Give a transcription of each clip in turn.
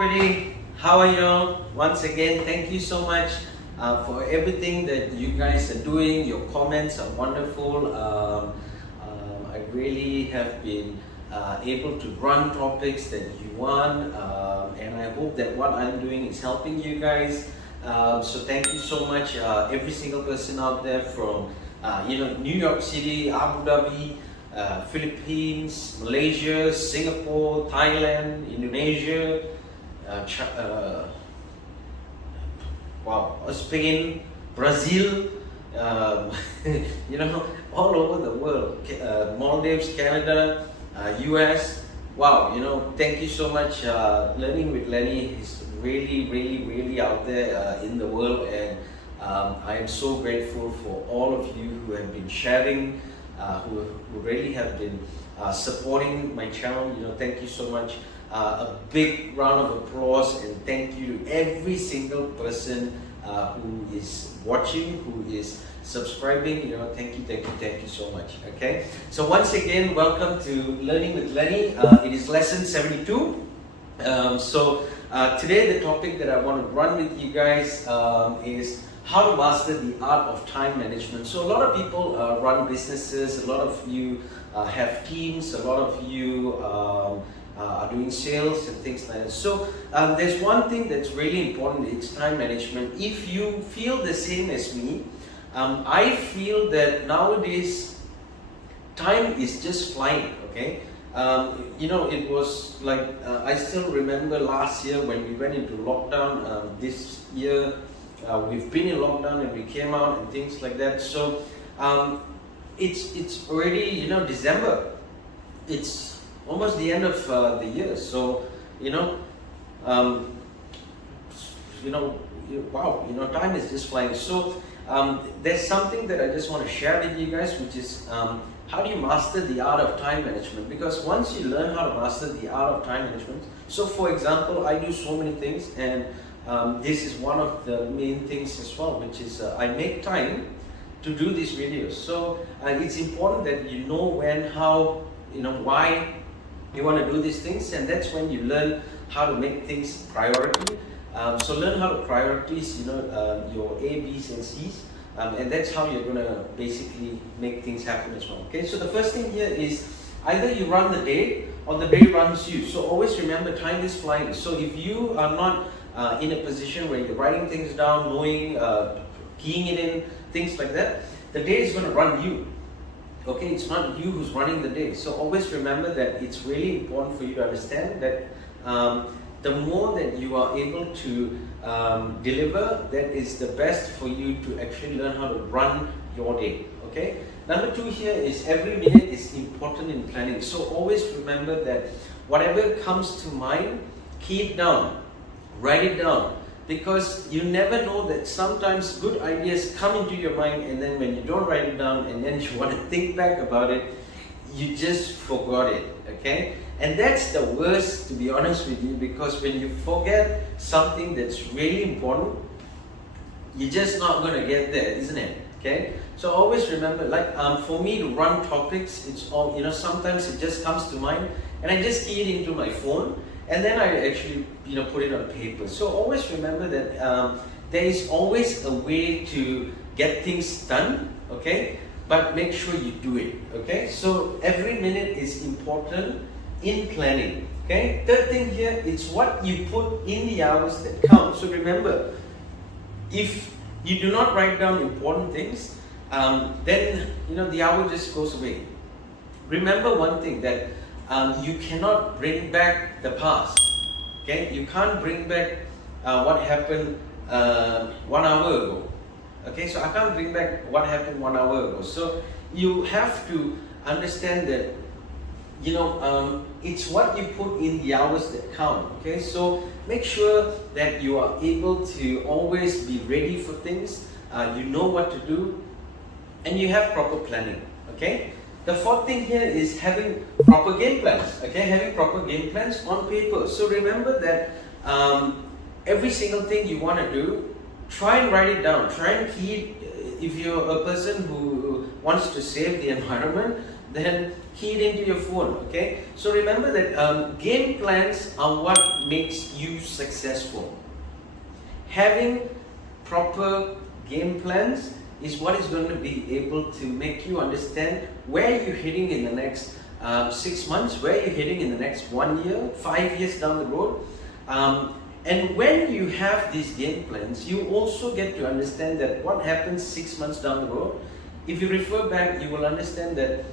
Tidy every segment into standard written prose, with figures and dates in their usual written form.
everybody, how are you? Once again, thank you so much for everything that you guys are doing. Your comments are wonderful. I really have been able to run topics that you want, and I hope that what I'm doing is helping you guys. So thank you so much, every single person out there from New York City, Abu Dhabi, Philippines, Malaysia, Singapore, Thailand, Indonesia, Spain, Brazil, all over the world, Maldives, Canada, US. Wow, thank you so much. Learning with Lenny is really out there in the world, and I am so grateful for all of you who have been sharing, who really have been supporting my channel. Thank you so much. A big round of applause and thank you to every single person who is watching, who is subscribing. Thank you so much. Okay, so once again, welcome to Learning with Lenny. It is lesson 72. So today the topic that I want to run with you guys is how to master the art of time management. So a lot of people run businesses, a lot of you have teams, a lot of you are doing sales and things like that. So there's one thing that's really important, it's time management. If you feel the same as me, I feel that nowadays time is just flying, okay? It was like, I still remember last year when we went into lockdown. This year we've been in lockdown and we came out and things like that. So it's already December. It's almost the end of the year. So wow, time is just flying. So there's something that I just want to share with you guys, which is how do you master the art of time management? Because once you learn how to master the art of time management, so for example, I do so many things, and this is one of the main things as well, which is I make time to do these videos. So it's important that you know when, how, why you want to do these things, and that's when you learn how to make things priority. So learn how to prioritize, your A, B's and C's, and that's how you're going to basically make things happen as well. Okay, so the first thing here is either you run the day or the day runs you. So always remember, time is flying. So if you are not in a position where you're writing things down, knowing, keying it in, things like that, the day is going to run you. Okay, it's not you who's running the day. So always remember that it's really important for you to understand that the more that you are able to deliver, that is the best for you to actually learn how to run your day. Okay. Number two here is every minute is important in planning. So always remember that whatever comes to mind, keep down, write it down. Because you never know that sometimes good ideas come into your mind, and then when you don't write it down and then you want to think back about it, you just forgot it, okay? And that's the worst, to be honest with you, because when you forget something that's really important, you're just not going to get there, isn't it? Okay? So always remember, like for me to run topics, it's all, sometimes it just comes to mind and I just key it into my phone, and then I actually, put it on paper. So always remember that there is always a way to get things done, okay? But make sure you do it, okay? So every minute is important in planning, okay? Third thing here, it's what you put in the hours that count. So remember, if you do not write down important things, then, the hour just goes away. Remember one thing, that you cannot bring back the past. Okay, you can't bring back what happened 1 hour ago. Okay, so I can't bring back what happened 1 hour ago. So you have to understand that it's what you put in the hours that count. Okay, so make sure that you are able to always be ready for things. You know what to do, and you have proper planning. Okay. The fourth thing here is having proper game plans. Okay, having proper game plans on paper. So remember that every single thing you want to do, try and write it down. Try and key it. If you're a person who wants to save the environment, then key it into your phone. Okay, so remember that game plans are what makes you successful. Having proper game plans is what is going to be able to make you understand where you're heading in the next 6 months, where you're heading in the next 1 year, 5 years down the road. And when you have these game plans, you also get to understand that what happens 6 months down the road. If you refer back, you will understand that,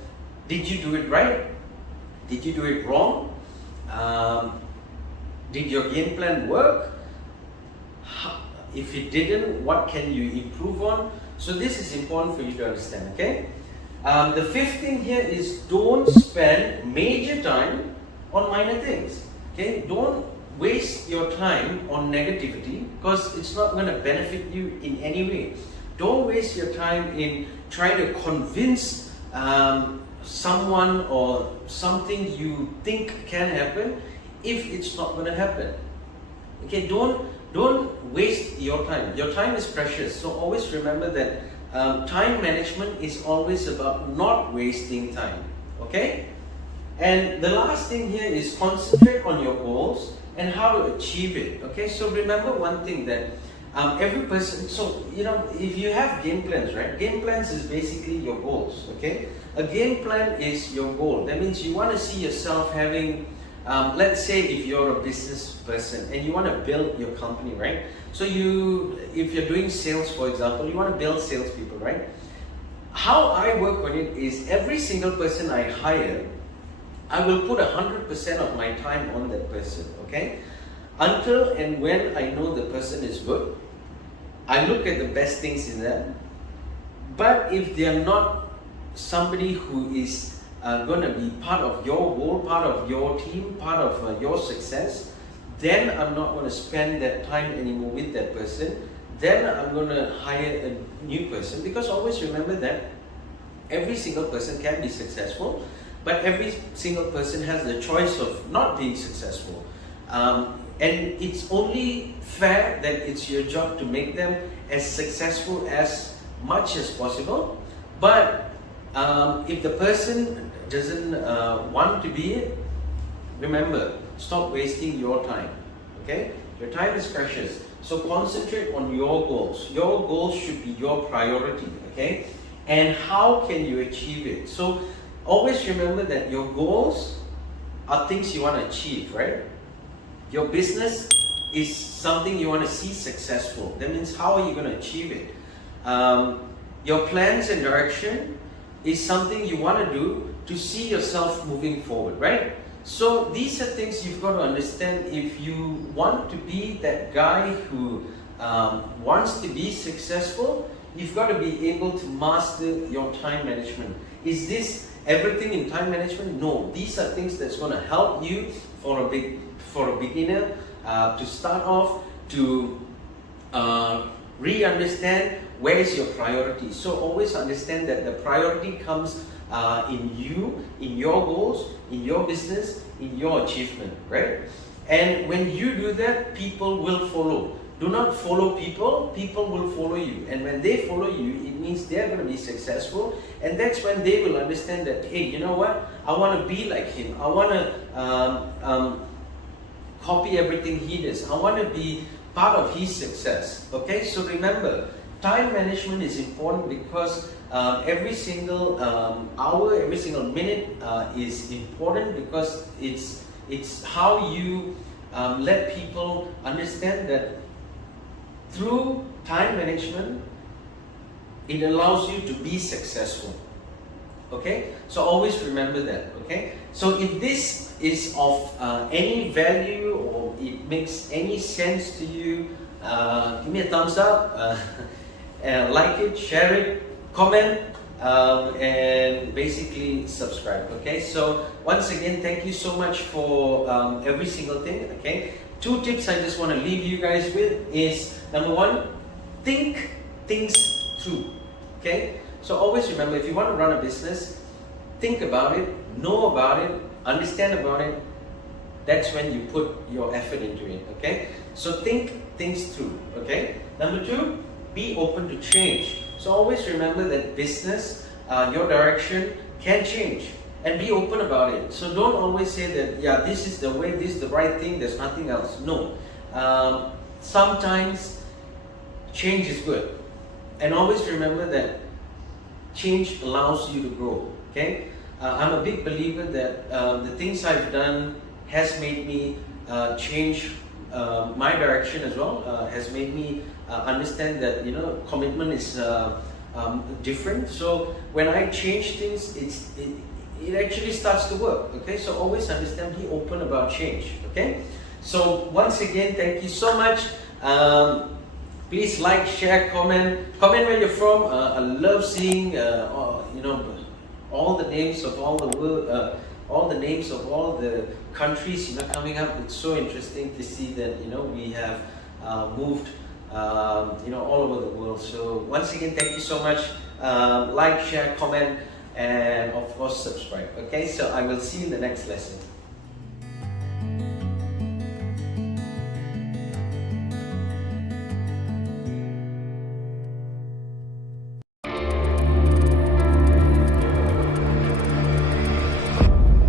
did you do it right? Did you do it wrong? Did your game plan work? If it didn't, what can you improve on? So this is important for you to understand, okay? The fifth thing here is, don't spend major time on minor things, okay? Don't waste your time on negativity, because it's not going to benefit you in any way. Don't waste your time in trying to convince someone or something you think can happen if it's not going to happen. Okay, don't waste your time. Your time is precious, so always remember that time management is always about not wasting time. Okay, and the last thing here is concentrate on your goals and how to achieve it. Okay, so remember one thing, that every person, so you know, if you have game plans, right? Game plans is basically your goals. Okay, a game plan is your goal. That means you want to see yourself having, let's say if you're a business person and you want to build your company, right? So if you're doing sales, for example, you want to build salespeople, right? How I work on it is, every single person I hire, I will put 100% of my time on that person, okay? Until and when I know the person is good, I look at the best things in them. But if they are not somebody who is going to be part of your goal, part of your team, part of your success, then I'm not going to spend that time anymore with that person. Then I'm going to hire a new person, because always remember that every single person can be successful, but every single person has the choice of not being successful. And it's only fair that it's your job to make them as successful as much as possible. But if the person doesn't want to be it, remember, stop wasting your time. Okay, your time is precious, so concentrate on your goals. Your goals should be your priority. Okay, and how can you achieve it? So always remember that your goals are things you want to achieve, right? Your business is something you want to see successful. That means, how are you going to achieve it? Your plans and direction is something you want to do to see yourself moving forward, right? So these are things you've got to understand if you want to be that guy who wants to be successful. You've got to be able to master your time management. Is this everything in time management? No, these are things that's going to help you for a beginner to start off, to re-understand where is your priority. So always understand that the priority comes in you, in your goals, in your business, in your achievement, right? And when you do that, people will follow. Do not follow people, people will follow you. And when they follow you, it means they're going to be successful. And that's when they will understand that, hey, you know what? I want to be like him. I want to copy everything he does. I want to be part of his success. Okay, so remember, time management is important, because every single hour, every single minute is important, because it's how you let people understand that through time management, it allows you to be successful. Okay, so always remember that. Okay, so if this is of any value, or it makes any sense to you, give me a thumbs up, like it, share it, comment, and basically subscribe. Okay, so once again, thank you so much for every single thing. Okay, 2 tips I just want to leave you guys with is, number 1, think things through. Okay, so always remember, if you want to run a business, think about it, know about it, understand about it. That's when you put your effort into it. Okay, so think things through. Okay, number 2, be open to change. So always remember that business, your direction can change. and be open about it. So don't always say that, yeah, this is the way, this is the right thing, there's nothing else. No. Sometimes change is good. And always remember that change allows you to grow. Okay? I'm a big believer that the things I've done has made me change my direction as well, has made me understand that, you know, commitment is different. So when I change things, it actually starts to work. Okay, so always understand, be open about change. Okay, so once again, thank you so much. Please like, share, comment where you're from. I love seeing you know, all the names of all the world, all the names of all the countries, you know, coming up. It's so interesting to see that, you know, we have moved you know, all over the world. So once again, thank you so much. Like, share, comment, and of course subscribe. Okay, so I will see you in the next lesson.